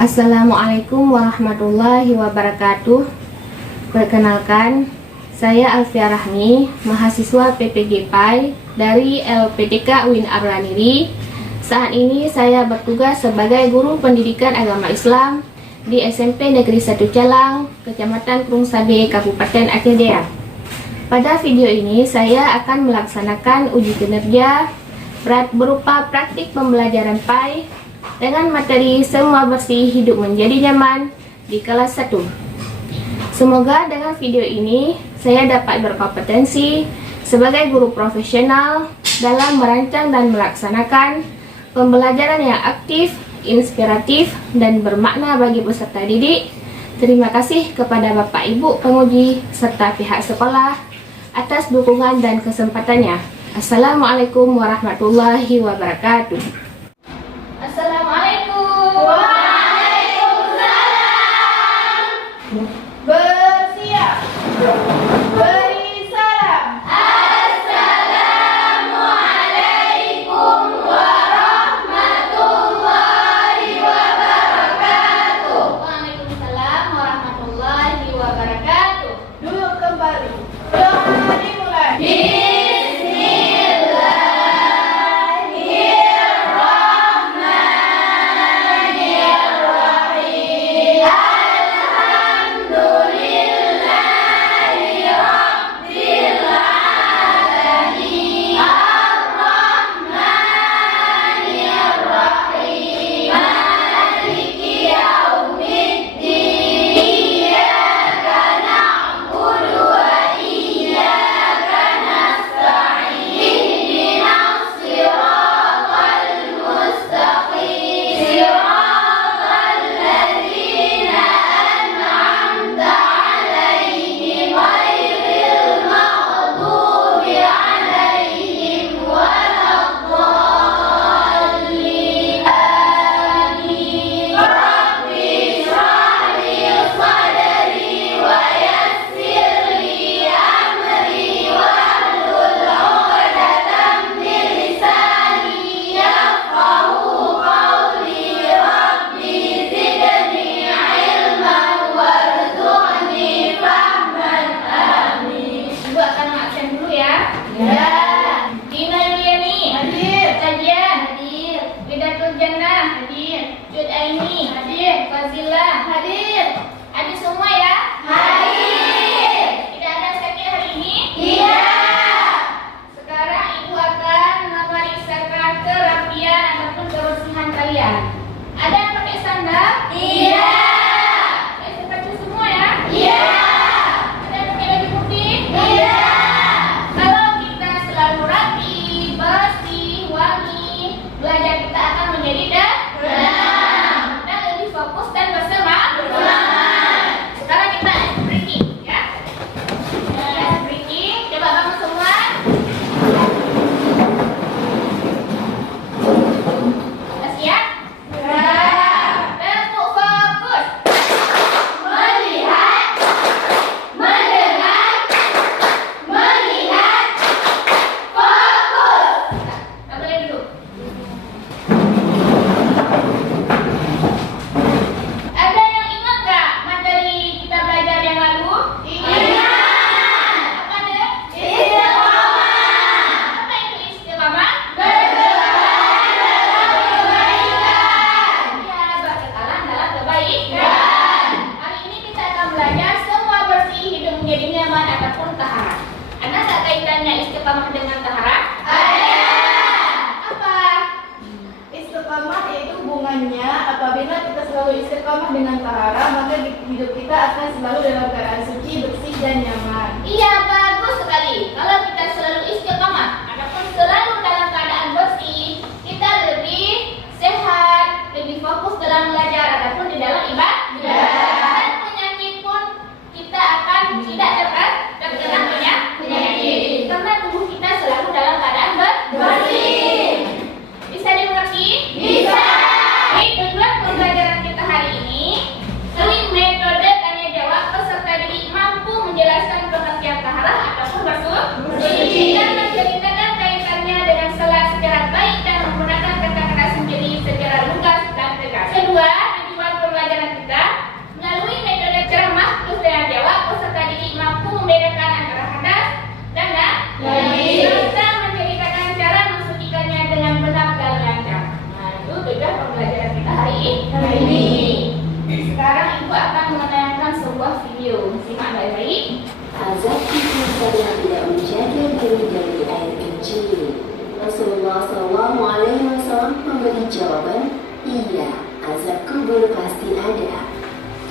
Assalamualaikum warahmatullahi wabarakatuh. Perkenalkan, saya Alfia Rahmi, mahasiswa PPG PAI dari LPTK UIN Arlaniri. Saat ini saya bertugas sebagai guru pendidikan agama Islam di SMP Negeri 1 Calang, Kecamatan Krung Sabe, Kabupaten Aceh Jaya. Pada video ini saya akan melaksanakan uji kinerja berupa praktik pembelajaran PAI dengan materi Semua Bersih Hidup Menjadi Nyaman di kelas 1. Semoga dengan video ini saya dapat berkompetensi sebagai guru profesional dalam merancang dan melaksanakan pembelajaran yang aktif, inspiratif, dan bermakna bagi peserta didik. Terima kasih kepada Bapak Ibu penguji serta pihak sekolah atas dukungan dan kesempatannya. Assalamualaikum warahmatullahi wabarakatuh. Assalamualaikum. Waalaikumsalam. Bersiap. Beri salam. Assalamualaikum warahmatullahi wabarakatuh. Waalaikumsalam warahmatullahi wabarakatuh. Duduk kembali. Doa dimulai. Fazila hadir. Hadir semua ya? Hadir. Tidak ada sakit hari ini? Iya. Sekarang Ibu akan memeriksakan kerapian ataupun kebersihan kalian. Ada yang pakai sandal? Iya. Pakai sepatu semua ya? Iya. Ada yang pakai baju putih? Iya. Kalau kita selalu rapi, bersih, wangi, belajar kita akan menjadi Tenang. dan lebih fokus dan bersemangat. Sekarang kita breaking ya. Breaking, coba bangun semua. Sudah siap? Tepuk fokus. Melihat. Mendengar. Melihat. Fokus. Tak boleh duduk. Ada yang ingat gak materi kita belajar yang lalu? Ingat. Apa dia? Istiqomah. Apa itu istiqomah? Berkekalan dalam kebaikan. Ya, berkekalan dalam kebaikan. Dan Hari ini kita akan belajar semua bersih hidup menjadi nyaman ataupun taharah. Ada nggak kaitannya istiqomah dengan taharah? ada. Apa? Istiqomah yaitu hubungannya apabila kita selalu istiqomah dengan taharah, maka hidup kita akan selalu dalam keadaan suci, bersih, dan nyaman. Iya, bagus sekali. Kalau kita selalu istiqomah ataupun selalu dalam keadaan bersih, kita lebih sehat, lebih fokus dalam belajar ataupun di dalam ibadah. Dan penyakit pun kita akan tidak terkena penyakit. Karena tubuh kita selalu dalam keadaan bersih. Bisa dimengerti? Bisa. Baik, tujuan pembelajaran kita hari ini, metode tanya jawab peserta didik mampu menjelaskan pengertian taharah ataupun bersih dan menceritakan kaitannya dengan salat secara baik dan menggunakan kata-kata sendiri secara lugas dan tegas. Kedua, tujuan pembelajaran Hari ini. Sekarang Ibu akan menayangkan sebuah video. Simak baik-baik. Azab itu karena tidak menjaga diri dari air kencing. Rasulullah SAW memberi jawaban, iya, azab kubur pasti ada.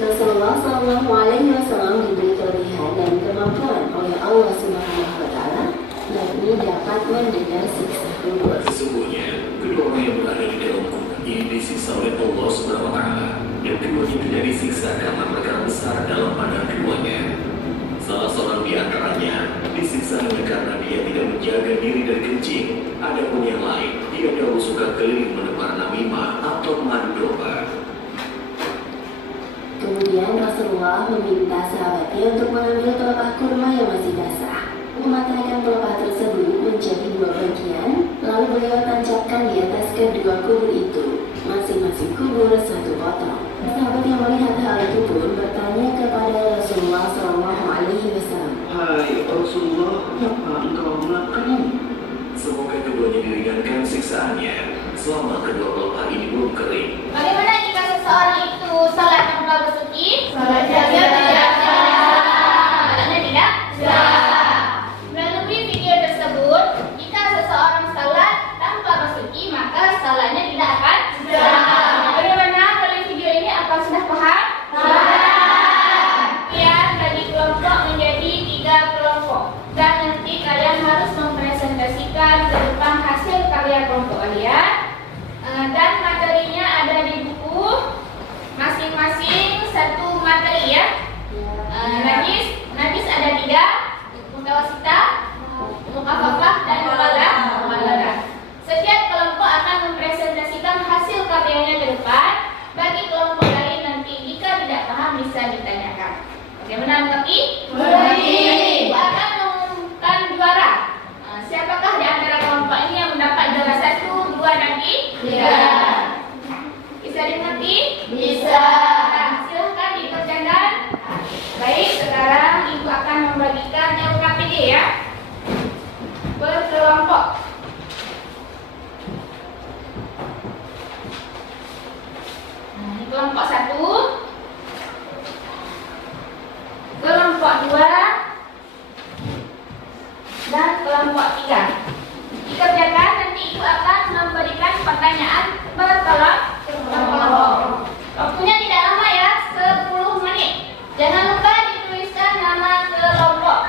Rasulullah SAW diberi kelebihan dan kemampuan oleh Allah Subhanahu Wa Taala, yakni dapat mendengar siksa kubur. Sesungguhnya, kedua orang yang berada di dalam kubur ini disiksa oleh Allah Subhanahu Wa Taala, dan keduanya tidak disiksa karena perkara besar dalam pandangan keduanya. Salah seorang di antaranya disiksa hanya karena dia tidak menjaga diri dari kencing. Adapun yang lain, dia dahulu suka keliling menebar namimah atau mengadu domba. Kemudian Rasulullah meminta sahabatnya untuk mengambil pelepah kurma yang masih basah, mematahkan pelepah tersebut menjadi dua bagian, lalu beliau tancapkan di atas kedua kubur itu, masing-masing kubur satu potong. Sahabat yang melihat hal itu pun bertanya kepada Rasulullah SAW. Hai Rasulullah, kenapa engkau melakukan ini? Semoga keduanya diringankan siksaannya selama kedua pelepah ini belum kering. Bagaimana jika seseorang itu salat tanpa bersuci? Salatnya tidak sah. Salatnya tidak sah. Melalui video tersebut, jika seseorang salat tanpa bersuci, maka salatnya tidak akan sah. Bagaimana melalui video ini? Apa sudah paham? Kemudian bagi kelompok menjadi 3 kelompok, dan nanti kalian harus mempresentasikan ke depan hasil karya kelompok kalian. Dan materinya ada di buku, masing-masing satu materi ya. Najis ada 3, mutawasita, mukhafafah, dan mubalaghah. Setiap kelompok akan mempresentasikan hasil karyanya ke depan. Bagi kelompok lain nanti jika tidak paham bisa ditanyakan. Bagaimana mengerti? Ibu akan mengumumkan juara. Siapakah di antara kelompok ini yang mendapat juara 1, 2, dan 3? Bisa dimengerti? Bisa. Silahkan dikerjakan. Baik, sekarang Ibu akan membagikan yang KPD ya. Berkelompok. Ini kelompok 1, kelompok 2, dan kelompok 3. Dikerjakan, nanti Ibu akan memberikan pertanyaan berkelompok. Waktunya tidak lama ya, 10 menit. Jangan lupa dituliskan nama kelompok.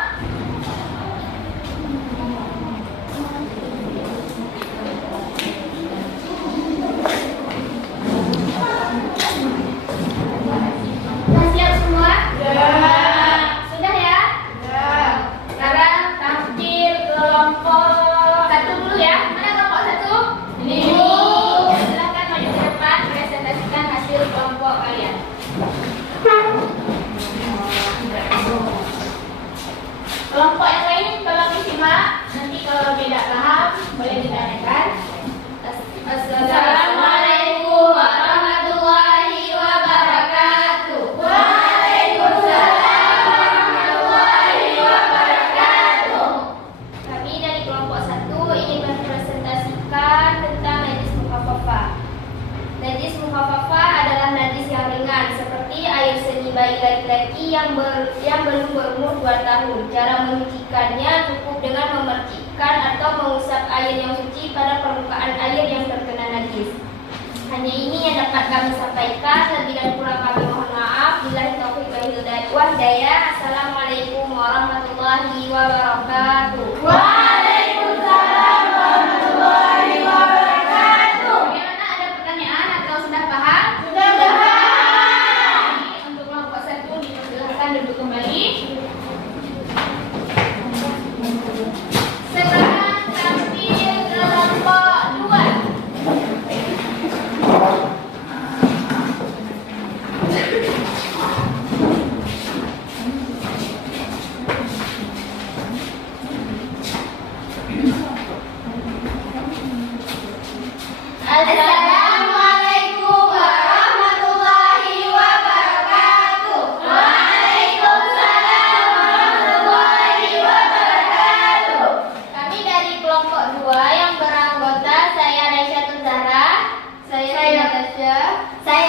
Sudah siap semua? Sudah ya? Sekarang tampil kelompok 1 dulu ya. Mana kelompok 1? Ini. Silakan maju ke depan, presentasikan hasil kelompok kalian. Kelompok yang lain tolong disimak. Nanti kalau tidak paham boleh ditanyakan. Assalamualaikum warahmatullahi wabarakatuh. Waalaikumsalam warahmatullahi wabarakatuh. Kami dari kelompok 1 ingin mempresentasikan tentang najis mukhafafah. Najis mukhafafah adalah najis yang ringan, seperti air seni bayi laki-laki yang belum berumur 2 tahun. Cara menyucikannya cukup dengan memercikkan atau mengusap air yang suci pada permukaan air yang terkena najis. Hanya ini yang dapat kami sampaikan. Lebih dan kurang kami mohon maaf. Billahi taufiq wal hidayah. Assalamualaikum warahmatullahi wabarakatuh. Waalaikumsalam warahmatullahi wabarakatuh. Bagaimana, ada pertanyaan atau sudah paham? Sudah paham. Untuk kelompok 1 dipersilakan duduk kembali. Sekarang tampil kelompok 2.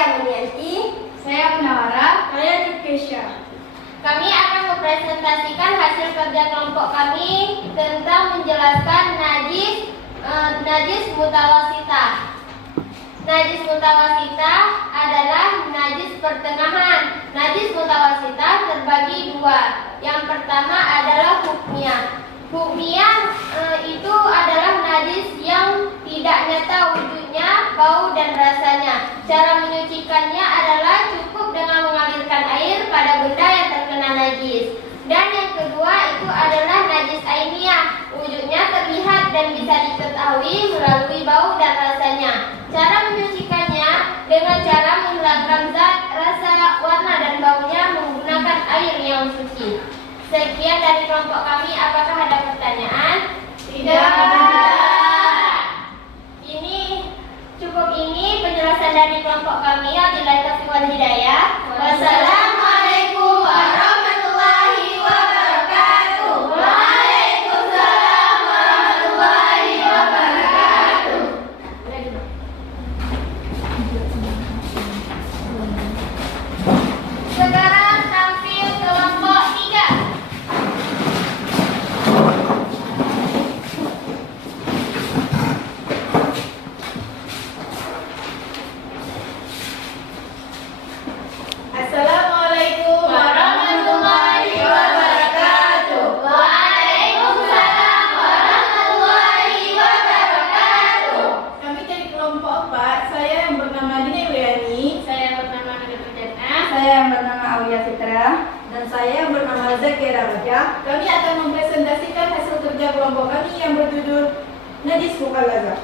Saya Munianti. Saya Munawara. Saya Jukesha. Kami akan mempresentasikan hasil kerja kelompok kami tentang menjelaskan najis mutawasitah. Najis mutawasitah adalah najis pertengahan. Najis mutawasitah terbagi dua. Yang pertama adalah hukmiyah. Hukmiyah itu adalah najis yang tidak nyata wujudnya, bau dan rasanya. Cara menyucikannya adalah cukup dengan mengalirkan air pada benda yang terkena najis. Dan yang kedua itu adalah najis ainiyah. Wujudnya terlihat dan bisa diketahui melalui bau dan rasanya. Cara menyucikannya dengan cara menghilangkan zat, rasa, warna dan baunya menggunakan air yang suci. Sekian dari kelompok kami. Apakah ada pertanyaan? Tidak. Ini cukup penjelasan dari kelompok kami. Wabillahi taufiq wal hidayah. Wassalamualaikum warahmatullahi wabarakatuh. Waalaikumsalam warahmatullahi wabarakatuh. Sekarang tampil kelompok 3. Assalamualaikum warahmatullahi wabarakatuh. Waalaikumsalam warahmatullahi wabarakatuh. Kami dari kelompok 4. Saya yang bernama Dina Yuliani. Saya bernama Nadia Perdana. Saya yang bernama Aulia Fitra. Dan saya yang bernama Zakira Raja. Kami akan mempresentasikan hasil kerja kelompok kami yang berjudul Najis Mughallazah.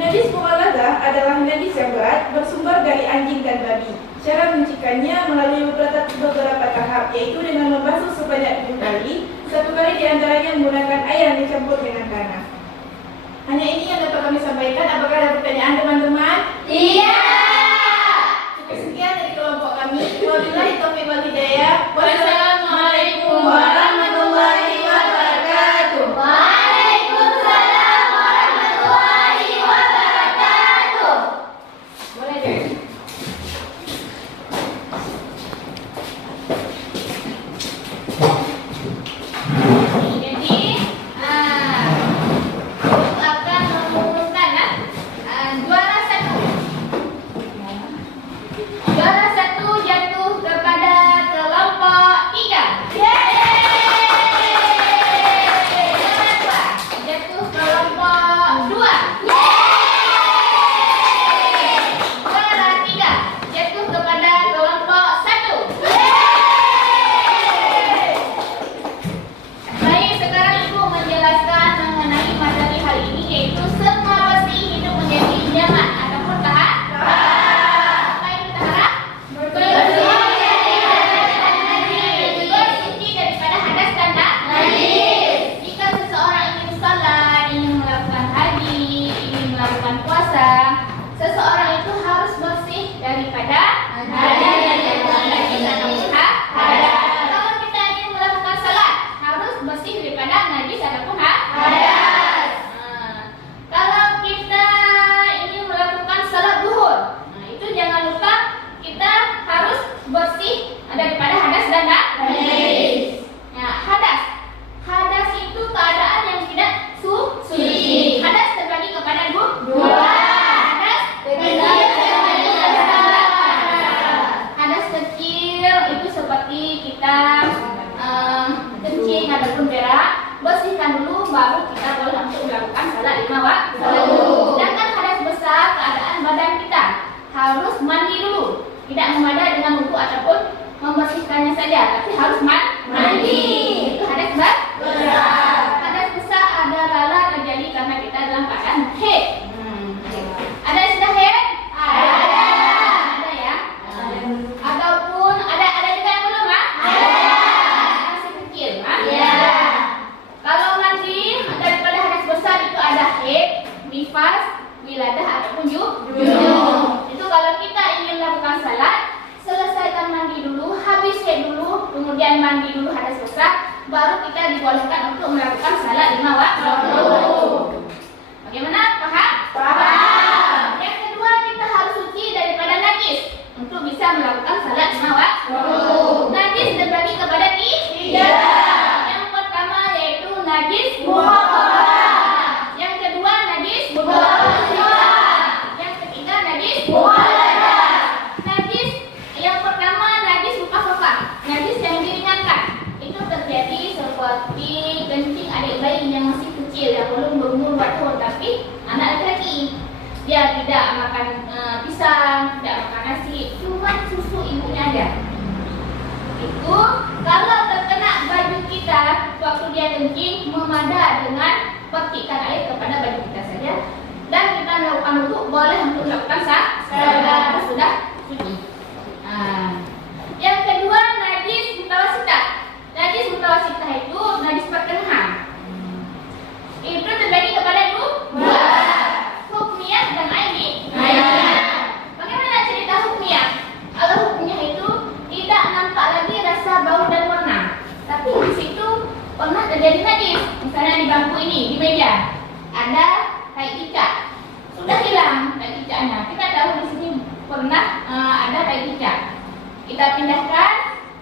Najis Mughallazah adalah najis yang berat bersumber dari anjing dan babi. Cara menyucikannya melalui beberapa tahap, yaitu dengan membasuh sebanyak 7 kali. 1 kali diantaranya menggunakan air yang dicampur dengan tanah. Hanya ini yang dapat kami sampaikan. Apakah ada pertanyaan teman-teman? Iya. Cukup sekian dari kelompok kami. Wabillahi taufiq wal hidayah. Wassalamualaikum warahmatullahi wabarakatuh. Waalaikumsalam warahmatullahi wabarakatuh. Boleh deh. Jadi, akan mengumumkan juara 1. Juara 1 jatuh kepada kelompok 3. Juara 2 jatuh kelompok 2. Juara 3 jatuh kepada kelompok 1. Baik, sekarang Ibu menjelaskan mengenai materi hari ini, yaitu semua pasti hidup menjadi nyaman ataupun tahan. Apa itu tahan? Bersuci daripada hadas dan najis. Jika seseorang ingin salat, ingin melakukan haji, ingin melakukan puasa, seseorang itu harus bersih daripada hadas dan najis ataupun hadas. Kalau kita ingin melakukan salat, harus bersih daripada najis ataupun hadas. Kalau kita ingin melakukan salat zuhur, itu jangan lupa kita harus bersih daripada hadas dan najis. Hadas itu keadaan yang tidak suci. Hadas terbagi kepada dua. Hadas hadas kecil itu seperti kita kencing ataupun berak, bersihkan dulu baru kita boleh untuk melakukan salat 5 waktu. Sedangkan hadas besar keadaan badan kita harus mandi dulu, tidak memadai dengan wudu ataupun membersihkannya saja, tapi harus mandi. Itu hadas besar. Hadas besar adalah terjadi karena kita dalam keadaan haid. Ada yang sudah haid? Ada ya. Ataupun ada juga yang belum, masih kecil, Kalau nanti daripada hadas besar itu ada haid, nifas, wiladah ataupun junub. Itu kalau kita ingin melakukan salat, selesaikan mandi dulu, habis haid dulu, kemudian mandi dulu hadas besar, baru kita dibolehkan untuk melakukan salat 5 waktu. Bagaimana? Paham? Yang kedua, kita harus suci daripada najis. untuk bisa melakukan salat lima waktu. Najis terbagi kepada tiga. Yang pertama yaitu najis mukhafaffah. Yang kedua najis mutawasithah. Yang ketiga najis mughalladzah. Najis yang pertama najis mukhafaffah, najis yang diringankan. Itu terjadi seperti kencing adik bayi yang masih kecil yang belum berumur 4 tahun tapi anak laki-laki. Dia tidak makan pisang, tidak makan nasi, cuma susu ibunya aja. Itu kalau terkena baju kita waktu dia kencing, memada dengan petikkan air kepada baju kita saja dan kita melakukan wudu, boleh untuk melakukan salat sudah suci. Yang kedua najis mutawasithah. Najis mutawasithah itu najis pertengahan. Itu terbagi kepada dua, hukmiyah dan ainiyah. Bagaimana cerita hukmiyah? Kalau hukmiyah itu tidak nampak lagi rasa bau dan warna, tapi di situ pernah terjadi najis. Misalnya di bangku ini, di meja ada tai cicak, sudah hilang tai cicaknya. Kita tahu di sini pernah ada tai cicak. Kita pindahkan,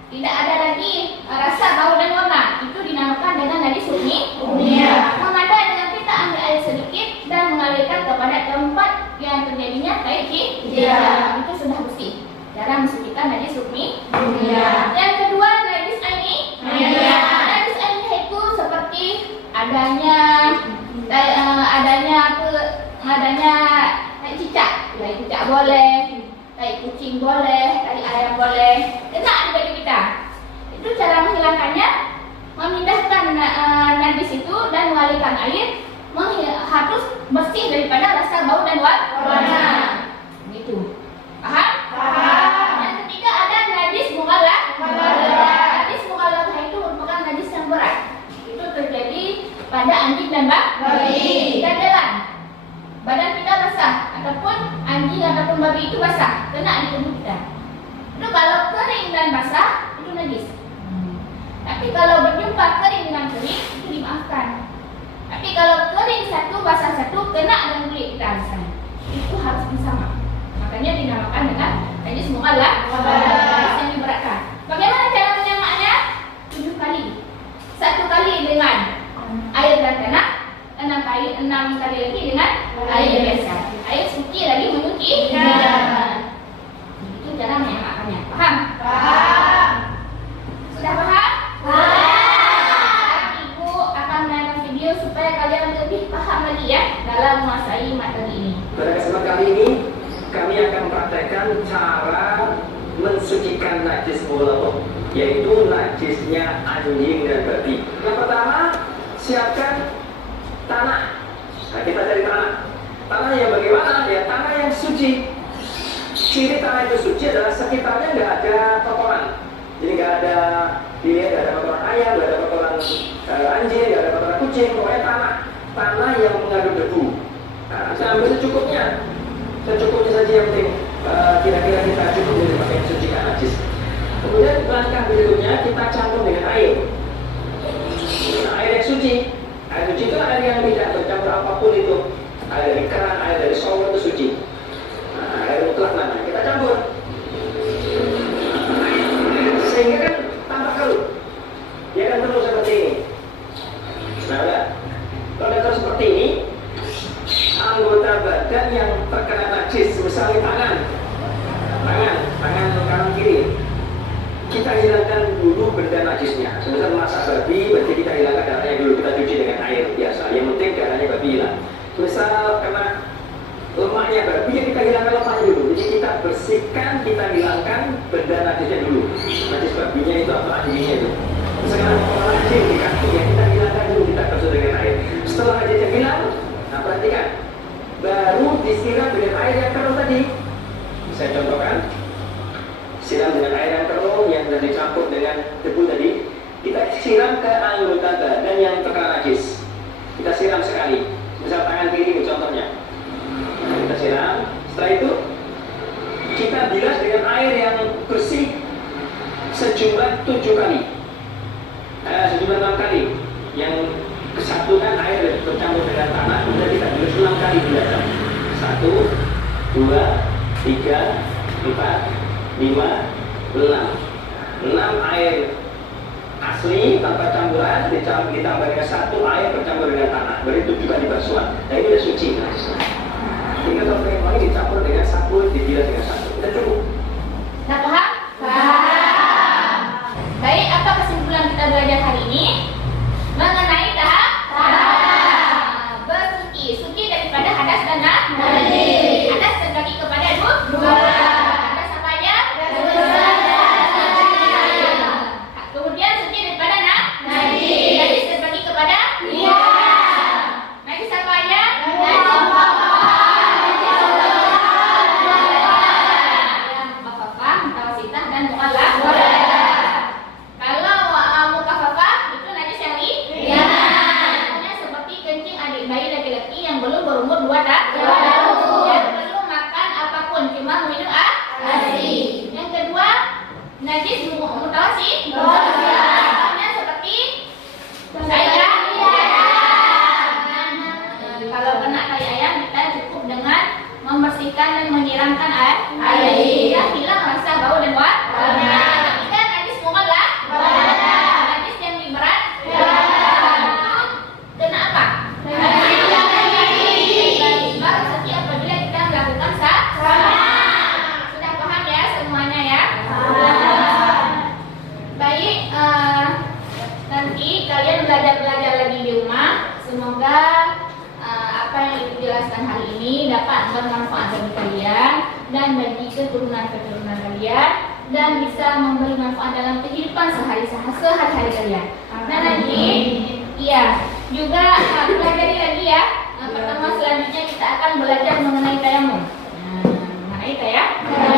tidak ada lagi rasa bau dan warna. Itu dinamakan dengan najis hukmiyah. Memada dengan kita ambil air sedikit dan mengalirkan kepada tempat yang terjadinya tai cicak. Itu sudah bersih. Cara mensucikan najis hukmiyah. Yang kedua najis ainiyah. Najis ainiyah itu seperti adanya tai cicak. Tai cicak boleh, tai kucing boleh, tai ayam boleh, kena di baju kita. Itu cara menghilangkannya, memindahkan najis itu dan mengalirkan air, harus bersih daripada rasa bau dan warna. Gitu. Paham? Yang ketiga ada najis mughalladzah. Najis mughalladzah itu merupakan najis yang berat. Itu terjadi pada anjing dan babi. Kita jalan, badan kita basah, ataupun anjing ataupun babi itu basah, kena di tubuh kita. Itu kalau kering dan basah itu najis. Tapi kalau berjumpa kering dengan kering itu dimaafkan. Tapi kalau kering satu basah satu, kena dengan kulit kita misalnya, itu harus disama. Makanya dinamakan dengan najis mughalladzah, najis yang diberatkan. Bagaimana cara menyamaknya? 7 kali. 1 kali dengan air dan tanah, 6 kali lagi dengan air biasa. Air suci lagi menyuci. Itu cara menyamakkannya. Paham? Sudah paham? Ibu akan menonton video supaya kalian lebih paham lagi ya dalam menguasai materi ini. Pada kesempatan kali ini kami akan mempraktekkan cara mensucikan najis mughalladzah, yaitu najisnya anjing dan babi. Yang pertama, siapkan tanah. Nah, kita cari tanah. Tanah yang bagaimana? Ya, tanah yang suci. Ciri tanah itu suci adalah sekitarnya nggak ada kotoran. Jadi nggak ada kotoran ayam, nggak ada kotoran anjing, nggak ada kotoran kucing. Pokoknya tanah yang mengandung debu. Nah, saya ambil secukupnya saja yang penting. Kira-kira kita cukup untuk pakai mensucikan najis. Kemudian langkah berikutnya kita campur dengan air. Nah, air yang suci. Air suci itu air yang tidak bercampur apapun itu. Air dari keran, air dari shower itu suci. Nah, air mutlak namanya. Kita campur. Sehingga kan tampak keruh. Dia akan terus seperti ini. Nah, kalau dia terus seperti ini, anggota badan yang terkena najis, misalnya tangan kanan kiri, kita hilangkan dulu benda najisnya. Semisal masak babi, berarti kita hilangkan darahnya dulu, kita cuci dengan air biasa. Yang penting darahnya babi hilang. Misal kena lemaknya babi, ya kita hilangkan lemaknya dulu. Jadi kita bersihkan, kita hilangkan benda najisnya dulu. Najis babinya itu apa? Anjingnya itu. Sekarang kalau najis di kaki, ya kita hilangkan dulu, kita basuh dengan air. Setelah najisnya hilang, nah perhatikan, baru disiram dengan air yang keruh tadi. Saya contohkan, siram dengan air yang keruh yang sudah dicampur dengan debu tadi. Kita siram ke anggota badan yang terkena najis. Kita siram sekali. Misal tangan kiri ini contohnya. Kita siram. Setelah itu kita bilas dengan air yang bersih sejumlah 7 kali. Sejumlah 6 kali. Yang kesatukan air bercampur dengan tanah, kemudian kita bilas 6 kali biasa. 1, 2, 3, 4, 5, 6 air asli tanpa campuran ditambah dengan 1 air bercampur dengan tanah, berarti itu juga dibasuhan. Nah ini udah suci najisnya. Tinggal kalau yang lain dicampur dengan 1, dibilas dengan 1, udah cukup. Nah, paham? Paham. Baik, apa kesimpulan kita belajar hari ini? Mengenai tahap bersuci. Suci daripada hadas dan najis. Hadas terbagi kepada dua. Hadas apa aja? Kemudian suci daripada najis. Najis terbagi kepada 3. Najis apa aja? Mukafafah, mutawasitah, dan mu'allaq. Kalau mukafafah itu najis yang ringan, seperti kencing adik bayi laki-laki yang belum berumur 2 tahun, yang belum makan apapun, cuma minum ASI. Yang kedua, najis mutawasit, seperti ayam. Kalau kena tai ayam, kita cukup dengan membersihkan dan menyiramkan air sehingga hilang rasa bau dan warna. Ketiga, najis mu'allaq, najis yang lebih berat. Kena apa? Baru suci apabila kita melakukan sama. Sudah paham ya semuanya ya? Baik, nanti kalian belajar lagi di rumah. Semoga apa yang dijelaskan hari ini dapat bermanfaat bagi kalian dan bagi keturunan-keturunan kalian dan bisa memberi manfaat dalam kehidupan sehari-hari kalian. Nah nanti, iya juga pelajari lagi ya. Pertemuan selanjutnya kita akan belajar mengenai tayamum. Mengenai tayamum.